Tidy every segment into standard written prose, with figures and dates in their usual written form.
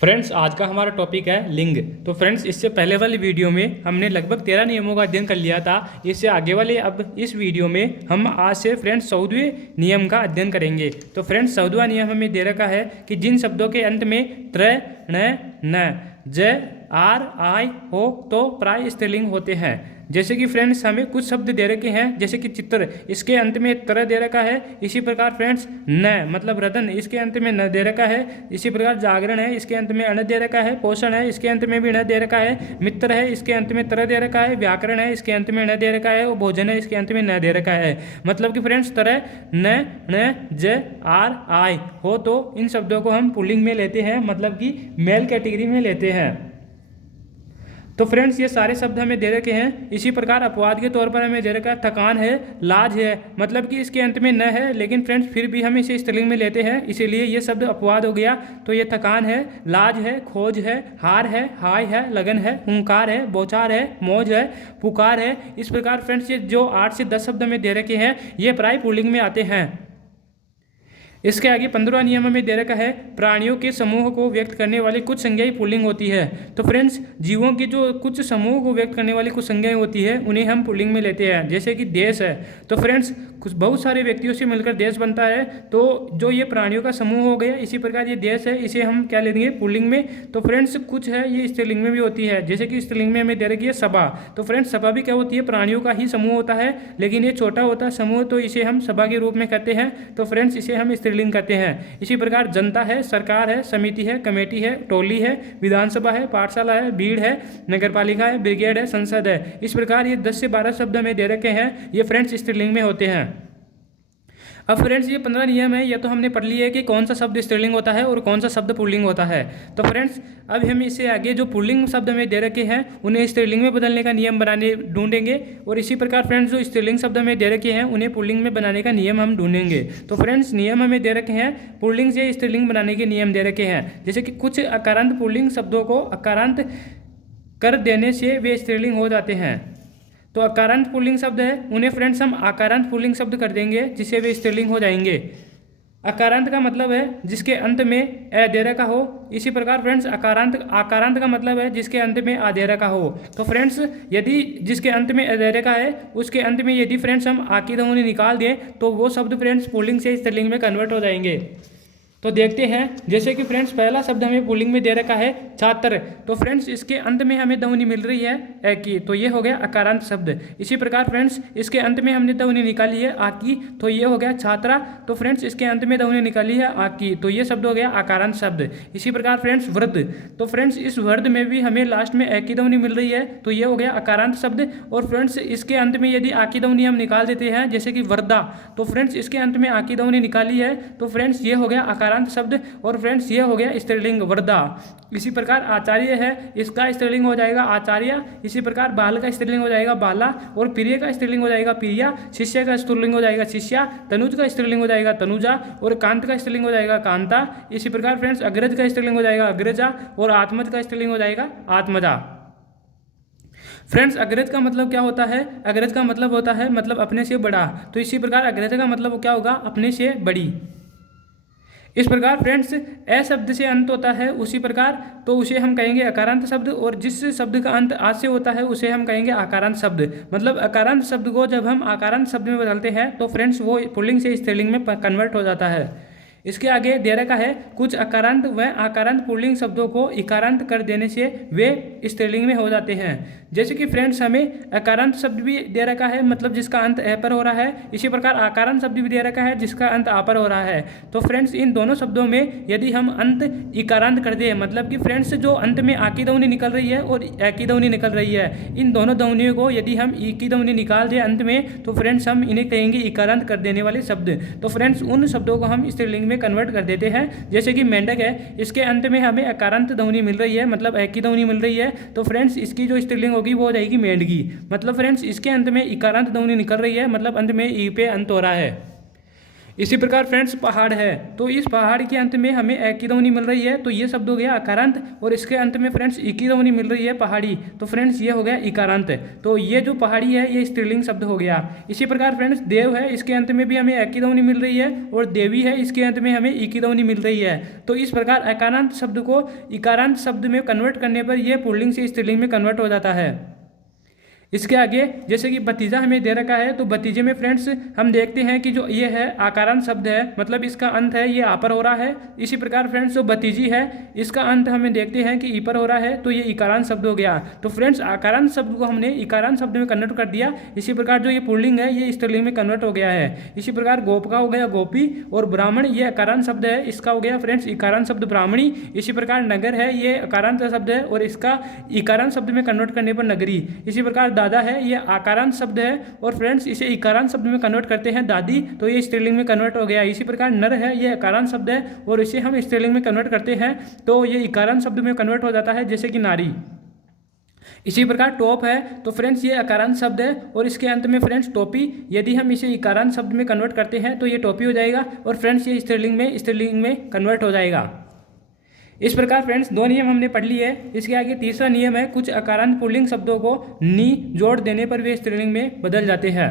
Friends, आज का हमारा टॉपिक है लिंग। तो फ्रेंड्स, इससे पहले वाली वीडियो में हमने लगभग 13 नियमों का अध्ययन कर लिया था। इससे आगे वाले अब इस वीडियो में हम आज से फ्रेंड्स 14वें नियम का अध्ययन करेंगे। तो फ्रेंड्स, 14वां नियम हमें दे रखा है कि जिन शब्दों के अंत में त्र, ण, न, ज, आर, आय हो तो प्राय स्त्रीलिंग होते हैं। जैसे कि फ्रेंड्स हमें कुछ शब्द दे रखे हैं, जैसे कि चित्र, इसके अंत में त्र दे रखा है। इसी प्रकार फ्रेंड्स न मतलब रतन, इसके अंत में न दे रखा है। इसी प्रकार जागरण है, इसके अंत में अण दे रखा है। पोषण है, इसके अंत में भी न दे रखा है। मित्र है, इसके अंत में त्र दे रखा है। व्याकरण है, इसके अंत में न दे रखा है। और भोजन है, इसके अंत में न दे रखा है। मतलब कि फ्रेंड्स त्र, न, ज, आर, आय हो तो इन शब्दों को हम पुल्लिंग में लेते हैं, मतलब कि मेल कैटेगरी में लेते हैं। तो फ्रेंड्स, ये सारे शब्द हमें दे रखे हैं। इसी प्रकार अपवाद के तौर पर हमें दे रखा है थकान है, लाज है, मतलब कि इसके अंत में न है, लेकिन फ्रेंड्स फिर भी हम इसे स्त्रीलिंग में लेते हैं, इसीलिए ये शब्द अपवाद हो गया। तो ये थकान है, लाज है, खोज है, हार है, हाय है, लगन है, हुंकार है, बौछार है, मौज है, पुकार है। इस प्रकार फ्रेंड्स ये जो 8 से 10 शब्द हमें दे रखे हैं, ये प्राय पुल्लिंग में आते हैं। इसके आगे 15वां नियम हमें दे रखा है प्राणियों के समूह को व्यक्त करने वाली कुछ संज्ञाएं पुल्लिंग होती है। तो फ्रेंड्स, जीवों की जो कुछ समूह को व्यक्त करने वाली कुछ संज्ञाएं होती है, उन्हें हम पुल्लिंग में लेते हैं। जैसे कि देश है, तो फ्रेंड्स कुछ बहुत सारे व्यक्तियों से मिलकर देश बनता है, तो जो ये प्राणियों का समूह हो गया, इसी प्रकार ये देश है, इसे हम क्या ले देंगे पुल्लिंग में। तो फ्रेंड्स कुछ है ये स्त्रीलिंग में भी होती है, जैसे कि स्त्रीलिंग में हमें दे रखी है सभा। तो फ्रेंड्स सभा भी क्या होती है, प्राणियों का ही समूह होता है, लेकिन ये छोटा होता है समूह, तो इसे हम सभा के रूप में कहते हैं। तो फ्रेंड्स इसे हम स्त्रीलिंग कहते हैं। इसी प्रकार जनता है, सरकार है, समिति है, कमेटी है, टोली है, विधानसभा है, पाठशाला है, भीड़ है, नगरपालिका है, ब्रिगेड है, संसद है। इस प्रकार ये 10 से 12 शब्द हमें दे रखे हैं, ये फ्रेंड्स स्त्रीलिंग में होते हैं। अब फ्रेंड्स ये 15 नियम है, ये तो हमने पढ़ लिया है कि कौन सा शब्द स्त्रीलिंग होता है और कौन सा शब्द पुल्लिंग होता है। तो फ्रेंड्स अब हम इससे आगे जो पुल्लिंग शब्द हमें दे रखे हैं, उन्हें स्त्रीलिंग में बदलने का नियम बनाने ढूंढेंगे। और इसी प्रकार फ्रेंड्स जो स्त्रीलिंग शब्द हमें दे रखे हैं, उन्हें पुल्लिंग में बनाने का नियम हम ढूंढेंगे। तो फ्रेंड्स नियम हमें दे रखे हैं, पुल्लिंग से स्त्रीलिंग बनाने के नियम दे रखे हैं। जैसे कि कुछ अकारांत पुल्लिंग शब्दों को अकारांत कर देने से वे स्त्रीलिंग हो जाते हैं। तो अकारांत पुल्लिंग शब्द है, उन्हें फ्रेंड्स हम आकारांत पुल्लिंग शब्द कर देंगे, जिससे वे स्त्रीलिंग हो जाएंगे। अकारांत का मतलब है जिसके अंत में ए दे रखा हो। इसी प्रकार फ्रेंड्स आकारांत का मतलब है जिसके अंत में आ दे रखा हो। तो फ्रेंड्स यदि जिसके अंत में ए दे रखा है, उसके अंत में यदि फ्रेंड्स हम आ की ध्वनि निकाल दें, तो वो शब्द फ्रेंड्स पुल्लिंग से स्त्रीलिंग में कन्वर्ट हो जाएंगे। तो देखते हैं, जैसे कि फ्रेंड्स पहला शब्द हमें पुल्लिंग में दे रखा है छात्र। तो फ्रेंड्स इसके अंत में हमें ध्वनि मिल रही है ए की, तो ये हो गया अकारांत शब्द। इसी प्रकार फ्रेंड्स इसके अंत में हमने ध्वनि निकाली है आ की, तो ये हो गया छात्रा। तो फ्रेंड्स इसके अंत में ध्वनि निकाली है आ की, तो ये शब्द हो गया आकारांत शब्द। इसी प्रकार फ्रेंड्स वृद्ध, तो फ्रेंड्स इस वृद्ध में भी हमें लास्ट में ए की ध्वनि मिल रही है, तो ये हो गया अकारांत शब्द। और फ्रेंड्स इसके अंत में यदि आ की ध्वनि हम निकाल देते हैं, जैसे कि वृद्धा, तो फ्रेंड्स इसके अंत में आ की ध्वनि निकाली है, तो फ्रेंड्स ये हो गया आकारांत शब्द। और फ्रेंड्स ये हो गया स्त्रीलिंग वृद्धा। इसी प्रकार आचार्य है, इसका स्त्रीलिंग हो जाएगा आचार्य। इसी प्रकार बाल का स्त्रीलिंग हो जाएगा बाला। और प्रिय का स्त्रीलिंग हो जाएगा प्रिया। शिष्य का स्त्रीलिंग हो जाएगा शिष्या। तनुज का स्त्रीलिंग हो जाएगा तनुजा। और कांत का स्त्रीलिंग हो जाएगा कांता। इसी प्रकार फ्रेंड्स अग्रज का स्त्रीलिंग हो जाएगा अग्रजा। और आत्मज का स्त्रीलिंग हो जाएगा आत्मजा। फ्रेंड्स अग्रज का मतलब क्या होता है, अग्रज का मतलब होता है मतलब अपने से बड़ा। तो इसी प्रकार अग्रज का मतलब क्या होगा, अपने से बड़ी। इस प्रकार फ्रेंड्स ए शब्द से अंत होता है, उसी प्रकार तो उसे हम कहेंगे अकारांत शब्द। और जिस शब्द का अंत आ से होता है, उसे हम कहेंगे आकारांत शब्द। मतलब अकारांत शब्द को जब हम आकारांत शब्द में बदलते हैं, तो फ्रेंड्स वो पुल्लिंग से स्त्रीलिंग में कन्वर्ट हो जाता है। इसके आगे दे रखा है कुछ अकारांत व आकारांत पुल्लिंग शब्दों को इकारांत कर देने से वे स्त्रीलिंग में हो जाते हैं। जैसे कि फ्रेंड्स हमें अकारांत शब्द भी दे रखा है, मतलब जिसका अंत ए पर हो रहा है। इसी प्रकार आकारांत शब्द भी दे रखा है, जिसका अंत आ पर हो रहा है। तो फ्रेंड्स इन दोनों शब्दों में यदि हम अंत इकारांत कर दें, मतलब कि फ्रेंड्स जो अंत में आ की ध्वनि निकल रही है और ए की ध्वनि निकल रही है, इन दोनों ध्वनियों को यदि हम ई की ध्वनि निकाल दें अंत में, तो फ्रेंड्स हम इन्हें कहेंगे इकारांत कर देने वाले शब्द। तो फ्रेंड्स उन शब्दों को हम स्त्रीलिंग में कन्वर्ट कर देते हैं। जैसे कि मेंढक है, इसके अंत में हमें अकारांत ध्वनि मिल रही है, मतलब ए की ध्वनि मिल रही है, तो फ्रेंड्स इसकी जो स्त्रीलिंग होगी वो हो जाएगी मेंढगी। मतलब फ्रेंड्स इसके अंत में इकारांत ध्वनि निकल रही है, मतलब अंत में ई पे अंत हो रहा है। इसी प्रकार फ्रेंड्स पहाड़ है, तो इस पहाड़ के अंत में हमें ए की ध्वनि मिल रही है, तो ये शब्द हो गया अकारांत। और इसके अंत में फ्रेंड्स ई की ध्वनि मिल रही है पहाड़ी, तो फ्रेंड्स ये हो गया इकारांत। तो ये जो पहाड़ी है ये स्त्रीलिंग शब्द हो गया। इसी प्रकार फ्रेंड्स देव है, इसके अंत में भी हमें ए की ध्वनि मिल रही है, और देवी है, इसके अंत में हमें ई की ध्वनि मिल रही है। तो इस प्रकार अकारांत शब्द को इकारांत शब्द में कन्वर्ट करने पर यह पुल्लिंग से स्त्रीलिंग में कन्वर्ट हो जाता है। इसके आगे जैसे कि भतीजा हमें दे रखा है, तो भतीजे में फ्रेंड्स हम देखते हैं कि जो ये है आकारांत शब्द है, मतलब इसका अंत है ये आ पर हो रहा है। इसी प्रकार फ्रेंड्स जो भतीजी है इसका अंत हमें देखते हैं कि ई पर हो रहा है, तो ये इकारांत शब्द हो गया। तो फ्रेंड्स आकारांत शब्द को हमने इकारांत शब्द में कन्वर्ट कर दिया। इसी प्रकार जो ये पुल्लिंग है ये स्त्रीलिंग में कन्वर्ट हो गया है। इसी प्रकार गोपिका हो गया गोपी, और ब्राह्मण ये अकारांत शब्द है, इसका हो गया फ्रेंड्स इकारांत शब्द ब्राह्मणी। इसी प्रकार नगर है ये अकारांत शब्द है, और इसका इकारांत शब्द में कन्वर्ट करने पर नगरी। इसी प्रकार दादा है ये आकारांत शब्द है, और फ्रेंड्स इसे इकारांत शब्द में कन्वर्ट करते हैं दादी, तो ये स्त्रीलिंग में कन्वर्ट हो गया। इसी प्रकार नर है ये अकारांत शब्द है, और इसे हम स्त्रीलिंग में कन्वर्ट करते हैं, तो ये इकारांत शब्द में कन्वर्ट हो जाता है, जैसे कि नारी। इसी प्रकार टॉप है, तो फ्रेंड्स ये अकारांत शब्द है, और इसके अंत में फ्रेंड्स टोपी, यदि हम इसे इकारांत शब्द में कन्वर्ट करते हैं तो ये टोपी हो जाएगा, और फ्रेंड्स ये स्त्रीलिंग में कन्वर्ट हो जाएगा। इस प्रकार फ्रेंड्स दो नियम हमने पढ़ लिए। इसके आगे तीसरा नियम है, कुछ अकारांत पुल्लिंग शब्दों को नी जोड़ देने पर वे स्त्रीलिंग में बदल जाते हैं।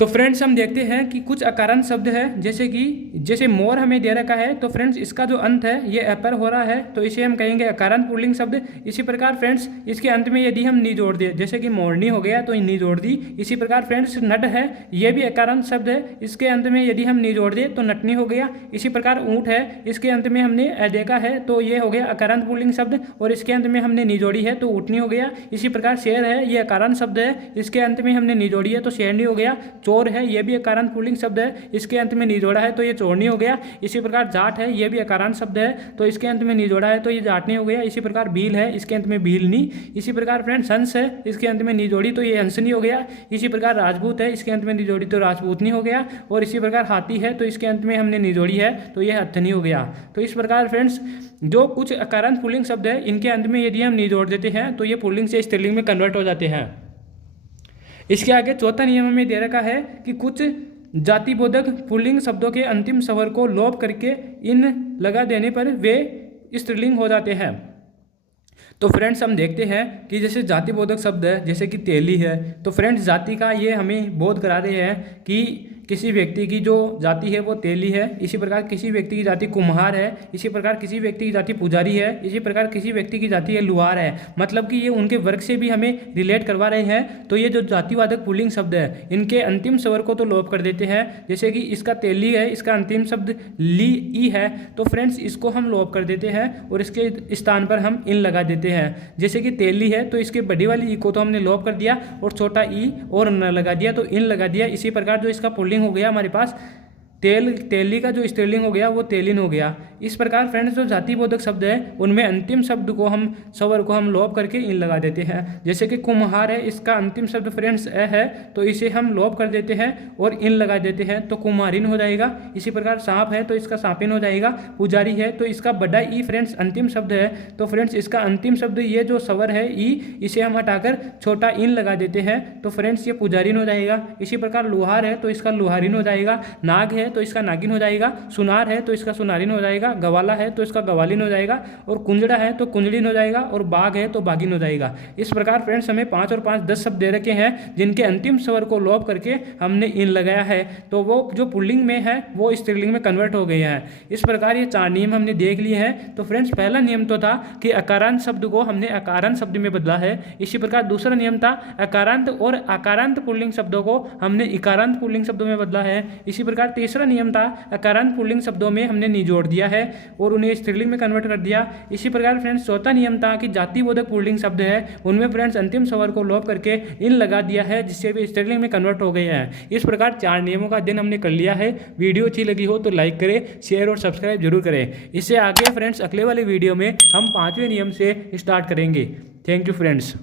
तो फ्रेंड्स हम देखते हैं कि कुछ अकारांत शब्द है, जैसे मोर हमें दे रखा है, तो फ्रेंड्स इसका जो अंत है ये अ पर हो रहा है, तो इसे हम कहेंगे अकारांत पुल्लिंग शब्द। इसी प्रकार फ्रेंड्स इसके अंत में यदि हम नी जोड़ दे, जैसे कि मोरनी हो गया तो नी जोड़ दी। इसी प्रकार फ्रेंड्स नट है, ये भी अकारांत शब्द है, इसके अंत में यदि हम नी जोड़ दे तो नटनी हो गया। इसी प्रकार ऊँट है, इसके अंत में हमने अ देखा है, तो ये हो गया अकारांत पुल्लिंग शब्द, और इसके अंत में हमने नी जोड़ी है तो ऊँटनी हो गया। इसी प्रकार शेर है, ये अकारांत शब्द है, इसके अंत में हमने नी जोड़ी है तो शेरनी हो गया। चोर है, ये भी अकारांत पुल्लिंग शब्द है, इसके अंत में नी जोड़ा है तो ये चोरनी हो गया। इसी प्रकार जाट है, ये भी अकारांत शब्द है, तो इसके अंत में नी जोड़ा है तो ये जाटनी हो गया। इसी प्रकार भील है, इसके अंत में भीलनी। इसी प्रकार फ्रेंड्स हंस है, इसके अंत में नी जोड़ी तो ये हंसनी हो गया। इसी प्रकार राजपूत है, इसके अंत में नी जोड़ी तो राजपूतनी हो गया। और इसी प्रकार हाथी है, तो इसके अंत में हमने नी जोड़ी है तो ये हथनी हो गया। तो इस प्रकार फ्रेंड्स जो कुछ अकारांत पुल्लिंग शब्द है, इनके अंत में यदि हम नी जोड़ देते हैं तो ये पुल्लिंग से स्त्रीलिंग में कन्वर्ट हो जाते हैं। इसके आगे चौथा नियम हमें दे रखा है कि कुछ जातिबोधक पुल्लिंग शब्दों के अंतिम स्वर को लोप करके इन लगा देने पर वे स्त्रीलिंग हो जाते हैं। तो फ्रेंड्स हम देखते हैं कि जैसे जातिबोधक शब्द है, जैसे कि तेली है, तो फ्रेंड्स जाति का ये हमें बोध करा रहे हैं कि किसी व्यक्ति की जो जाति है वो तेली है। इसी प्रकार किसी व्यक्ति की जाति कुम्हार है। इसी प्रकार किसी व्यक्ति की जाति पुजारी है। इसी प्रकार किसी व्यक्ति की जाति है लुहार है। मतलब कि ये उनके वर्ग से भी हमें रिलेट करवा रहे हैं। तो ये जो जातिवादक पुल्लिंग शब्द है, इनके अंतिम स्वर को तो लोप कर देते हैं। जैसे कि इसका तेली है, इसका अंतिम शब्द ली ई है, तो फ्रेंड्स इसको हम लोप कर देते हैं और इसके स्थान पर हम इन लगा देते हैं। जैसे कि तेली है, तो इसके बड़ी वाली ई को तो हमने लोप कर दिया और छोटा ई और न लगा दिया, तो इन लगा दिया। इसी प्रकार जो इसका पुल्लिंग हो गया हमारे पास तेली का जो स्त्रीलिंग हो गया वो तेलिन हो गया। इस प्रकार फ्रेंड्स जो जातिबोधक शब्द है उनमें अंतिम शब्द को हम स्वर को हम लोप करके इन लगा देते हैं। जैसे कि कुम्हार है, इसका अंतिम शब्द फ्रेंड्स अ है, तो इसे हम लोप कर देते हैं और इन लगा देते हैं, तो कुम्हारिन हो जाएगा। इसी प्रकार सांप है, तो इसका सांपिन हो जाएगा। पुजारी है, तो इसका बड़ा ई फ्रेंड्स अंतिम शब्द है, तो फ्रेंड्स इसका अंतिम शब्द ये जो स्वर है ई, इसे हम हटाकर छोटा इन लगा देते हैं, तो फ्रेंड्स ये पुजारिन हो जाएगा। इसी प्रकार लुहार है, तो इसका लुहारिन हो जाएगा। नाग है, तो इसका नागिन हो जाएगा। सुनार है, तो इसका सुनारिन हो जाएगा। गवाला है, तो इसका गवालिन हो जाएगा। और कुंजड़ा है, तो कुंजड़िन हो जाएगा। और बाघ है, तो बाघिन हो जाएगा। इस प्रकार फ्रेंड्स हमें 5 और 5 10 शब्द दे रखे हैं जिनके अंतिम स्वर को लोप करके हमने इन लगाया है, तो वो जो पुल्लिंग में है वो स्त्रीलिंग में कन्वर्ट हो गए हैं। इस प्रकार ये 4 नियम हमने देख लिए हैं। तो फ्रेंड्स पहला नियम तो था कि अकारांत शब्द को हमने अकारांत शब्द में बदला है। इसी प्रकार दूसरा नियम था अकारांत और अकारांत पुल्लिंग शब्दों को हमने इकारांत पुल्लिंग शब्दों में बदला है। इसी प्रकार तीसरा नियम था अकारांत पुल्लिंग शब्दों में हमने नी जोड़ दिया है और उन्हें स्त्रीलिंग में कन्वर्ट कर दिया। इसी प्रकार फ्रेंड्स चौथा नियम था कि जातिबोधक पुल्लिंग शब्द है उनमें फ्रेंड्स अंतिम स्वर को लोप करके इन लगा दिया है, जिससे भी स्त्रीलिंग में कन्वर्ट हो गए हैं। इस प्रकार 4 नियमों का अध्ययन हमने कर लिया है। वीडियो अच्छी लगी हो तो लाइक करें, शेयर और सब्सक्राइब जरूर करें। इससे आगे फ्रेंड्स अगले वाले वीडियो में हम 5वें नियम से स्टार्ट करेंगे। Thank you friends.